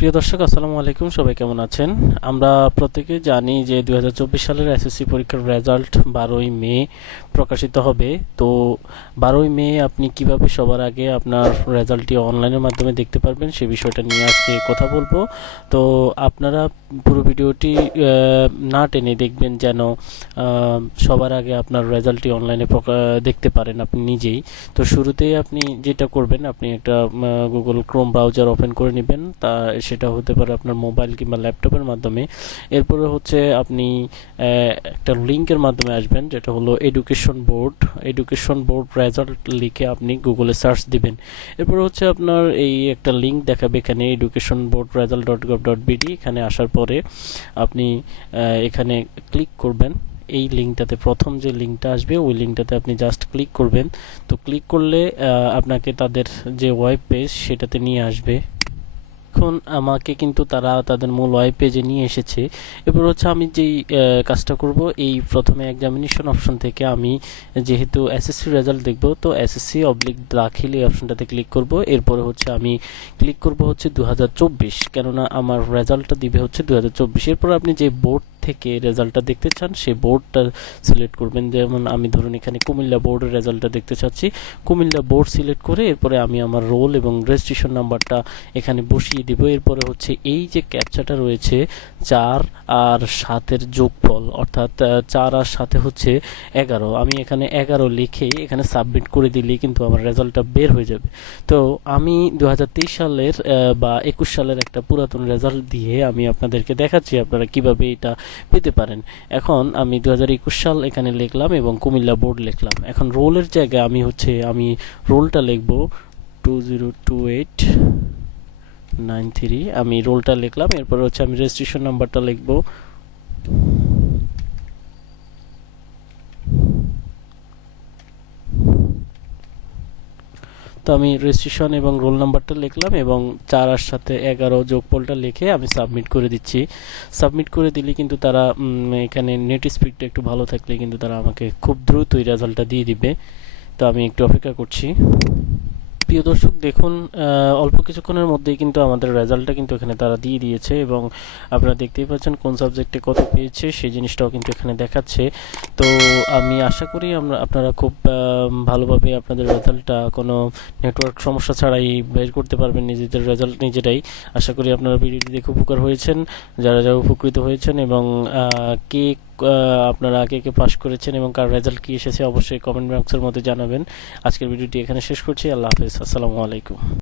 প্রিয় দর্শক, আসসালামু আলাইকুম। সবাই কেমন আছেন? আমরা প্রত্যেকে জানি যে দু হাজার চব্বিশ সালের এসএসসি পরীক্ষার রেজাল্ট বারোই মে প্রকাশিত হবে। তো বারোই মে আপনি কীভাবে সবার আগে আপনার রেজাল্টটি অনলাইনের মাধ্যমে দেখতে পারবেন, সে বিষয়টা নিয়ে আজকে কথা বলব। তো আপনারা পুরো ভিডিওটি না টেনে দেখবেন যেন সবার আগে আপনার রেজাল্টটি অনলাইনে দেখতে পারেন আপনি নিজেই। তো শুরুতেই আপনি যেটা করবেন, আপনি একটা গুগল ক্রোম ব্রাউজার ওপেন করে নেবেন। তা সেটা হতে পারে আপনার মোবাইল কিংবা ল্যাপটপের মাধ্যমে। এরপরে হচ্ছে আপনি একটা লিঙ্কের মাধ্যমে আসবেন, যেটা হলো education board. Education board result লিখে আপনি গুগলে সার্চ দিবেন। এরপরে হচ্ছে আপনার এই একটা লিঙ্ক দেখাবে এখানে, education board result dot gov dot BD. এখানে আসার পরে আপনি এখানে ক্লিক করবেন। এই লিঙ্কটাতে প্রথম যে লিঙ্কটা আসবে, ওই লিঙ্কটাতে আপনি জাস্ট ক্লিক করবেন। তো ক্লিক করলে আপনাকে তাদের যে ওয়েব পেজ, সেটাতে নিয়ে আসবে। এখন আমাকে কিন্তু তারা তাদের মূল ওয়েব পেজে নিয়ে এসেছে। এবার হচ্ছে আমি যেই কাজটা করব, এই প্রথমে এক্সামিনেশন অপশন থেকে আমি যেহেতু এসএসসি রেজাল্ট দেখব, তো এসএসসি অবলিক দাখিল এই অপশনটাতে ক্লিক করব। এরপরে হচ্ছে আমি ক্লিক করব হচ্ছে দু হাজার চব্বিশ, কেননা আমার রেজাল্টটা দিবে হচ্ছে দু এরপর আপনি যে বোর্ড থেকে রেজাল্টটা দেখতে চান সেই বোর্ডটা সিলেক্ট করবেন। যেমন আমি ধরুন এখানে কুমিল্লা বোর্ডের রেজাল্টটা দেখতে চাচ্ছি। কুমিল্লা বোর্ড সিলেক্ট করে এরপরে আমি আমার রোল এবং রেজিস্ট্রেশন নাম্বারটা এখানে বসিয়ে দিব। এরপরে হচ্ছে এই যে ক্যাপচাটা রয়েছে, চার আর সাতের যোগফল, অর্থাৎ চার আর সাথে হচ্ছে এগারো। আমি এখানে এগারো লিখে এখানে সাবমিট করে দিলেই কিন্তু আমার রেজাল্টটা বের হয়ে যাবে। তো আমি দু হাজার তেইশ সালের বা একুশ সালের একটা পুরাতন রেজাল্ট দিয়ে আমি আপনাদেরকে দেখাচ্ছি আপনারা কীভাবে এটা পেতে পারেন। এখন আমি দু হাজার একুশ সাল এখানে লিখলাম এবং কুমিল্লা বোর্ড লিখলাম। এখন রোলের জায়গায় আমি হচ্ছে, আমি রোলটা লিখব two zero two eight nine three. আমি রোলটা লিখলাম, এরপর হচ্ছে আমি রেজিস্ট্রেশন নাম্বারটা লিখব তো আমি রেজিস্ট্রেশন এবং রোল নাম্বারটা লিখলাম এবং চার আর সাথে এগারো যোগফলটা লিখে আমি সাবমিট করে দিচ্ছি। সাবমিট করে দিলে কিন্তু তারা এখানে নেট স্পিডটা একটু ভালো থাকলে কিন্তু তারা আমাকে খুব দ্রুতই রেজাল্টটা দিয়ে দিবে। তো আমি একটু অপেক্ষা করছি। প্রিয় দর্শক, দেখুন অল্প কিছুক্ষণের মধ্যেই কিন্তু আমাদের রেজাল্টটা কিন্তু এখানে তারা দিয়ে দিয়েছে এবং আপনারা দেখতেই পাচ্ছেন কোন সাবজেক্টে কত পেয়েছে, সেই জিনিসটাও কিন্তু এখানে দেখাচ্ছে। তো আমি আশা করি আমরা, আপনারা খুব ভালোভাবে আপনাদের রেজাল্টটা কোনো নেটওয়ার্ক সমস্যা ছাড়াই বের করতে পারবেন নিজেদের রেজাল্ট নিজেরাই। আশা করি আপনারা ভিডিওটি দেখে উপকার হয়েছেন, যারা যারা উপকৃত হয়েছেন এবং কে আপনারা আগে কে পাস করেছেন এবং কার রেজাল্ট কি এসেছে অবশ্যই কমেন্ট বক্সের মধ্যে জানাবেন। আজকের ভিডিওটি এখানে শেষ করছি। আল্লাহ হাফিজ। আসসালামু আলাইকুম।